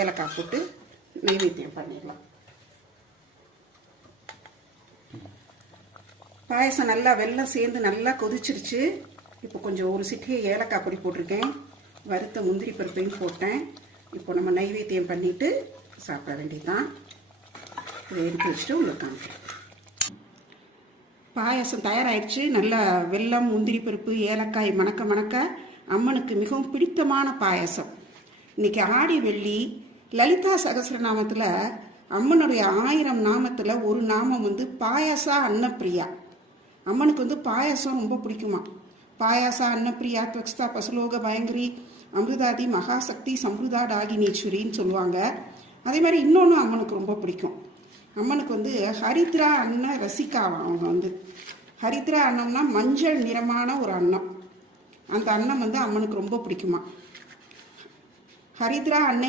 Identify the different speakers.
Speaker 1: ஏலக்காய் போட்டு நைவேத்தியம் பண்ணிடலாம். பாயசம் நல்லா வெல்லம் சேர்ந்து நல்லா கொதிச்சிருச்சு. இப்போ கொஞ்சம் ஒரு சிட்டியை ஏலக்காய் பொடி போட்டிருக்கேன். வறுத்த முந்திரி பருப்பையும் போட்டேன். இப்போ நம்ம நைவேத்தியம் பண்ணிட்டு சாப்பிட வேண்டியதுதான். இதை எடுத்து வச்சுட்டு உங்களுக்கு காமிக்கிறேன் பாயாசம் தயாராகிடுச்சு நல்லா வெல்லம் முந்திரி பருப்பு ஏலக்காய் மணக்க மணக்க அம்மனுக்கு மிகவும் பிடித்தமான பாயாசம். இன்னைக்கு ஆடி வெள்ளி லலிதா சகசிரநாமத்தில் அம்மனுடைய ஆயிரம் நாமத்தில் ஒரு நாமம் வந்து பாயாசா அன்னப்பிரியா. அம்மனுக்கு வந்து பாயாசம் ரொம்ப பிடிக்குமா? பாயாசா அன்னப்பிரியா துவக்ஸ்தா பசுலோக பயங்கரி அமிர்தாதி மகாசக்தி சம்ருதா டாகினீஸ்வரின்னு சொல்லுவாங்க. அதே மாதிரி இன்னொன்று அம்மனுக்கு ரொம்ப பிடிக்கும். அம்மனுக்கு வந்து ஹரித்ரா அன்ன ரசிகாவாம் அவங்க வந்து. ஹரித்ரா அன்னம்னா மஞ்சள் நிறமான ஒரு அன்னம். அந்த அன்னம் வந்து அம்மனுக்கு ரொம்ப பிடிக்குமா? ஹரித்ரா அன்னை